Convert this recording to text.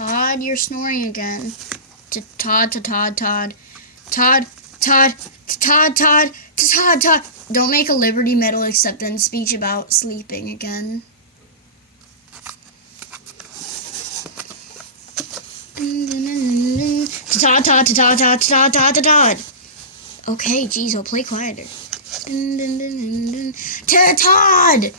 Todd, you're snoring again. Todd. Todd. Don't make a Liberty Medal acceptance speech about sleeping again. Todd. Okay, geez, I'll play quieter. Todd!